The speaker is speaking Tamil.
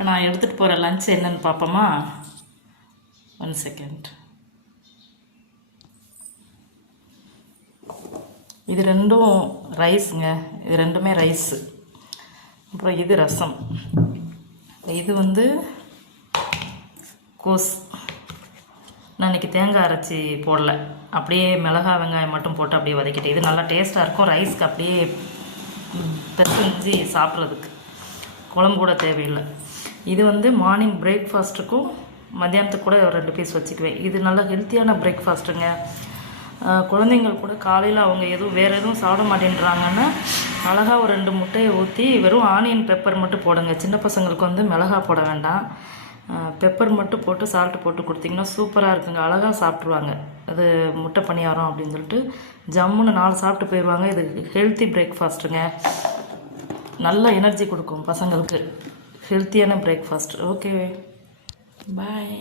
இப்போ நான் எடுத்துகிட்டு போகிற லஞ்ச் என்னென்னு பார்ப்போமா? 1 செகண்ட். இது ரெண்டும் ரைஸுங்க. இது ரெண்டுமே ரைஸு. அப்புறம் இது ரசம். இது வந்து கோஸ். நான் இன்றைக்கி தேங்காய் அரைச்சி போடல, அப்படியே மிளகா வெங்காயம் மட்டும் போட்டு அப்படியே வதக்கிட்டேன். இது நல்லா டேஸ்ட்டாக இருக்கும். ரைஸ்க்கு அப்படியே பிசைஞ்சு சாப்பிட்றதுக்கு குழம்பு கூட தேவையில்லை. இது வந்து மார்னிங் பிரேக்ஃபாஸ்ட்டுக்கும் மத்தியானத்துக்கு கூட 2 பீஸ் வச்சுக்குவேன். இது நல்லா ஹெல்த்தியான பிரேக்ஃபாஸ்ட்டுங்க. குழந்தைங்கள் கூட காலையில் அவங்க வேறு எதுவும் சாப்பிட மாட்டேன்றாங்கன்னா அழகாக ஒரு 2 முட்டையை ஊற்றி வெறும் ஆனியன் பெப்பர் மட்டும் போடுங்க. சின்ன பசங்களுக்கு வந்து மிளகா போட வேண்டாம், பெப்பர் மட்டும் போட்டு சால்ட்டு போட்டு கொடுத்திங்கன்னா சூப்பராக இருக்குங்க. அழகாக சாப்பிட்ருவாங்க. அது முட்டை பணியாரம் அப்படின்னு சொல்லிட்டு ஜம்முன்னு 4 சாப்பிட்டு போயிடுவாங்க. இது ஹெல்த்தி பிரேக்ஃபாஸ்ட்டுங்க. நல்ல எனர்ஜி கொடுக்கும் பசங்களுக்கு. ஹெல்த்தியான பிரேக்ஃபாஸ்ட். ஓகே, பாய்.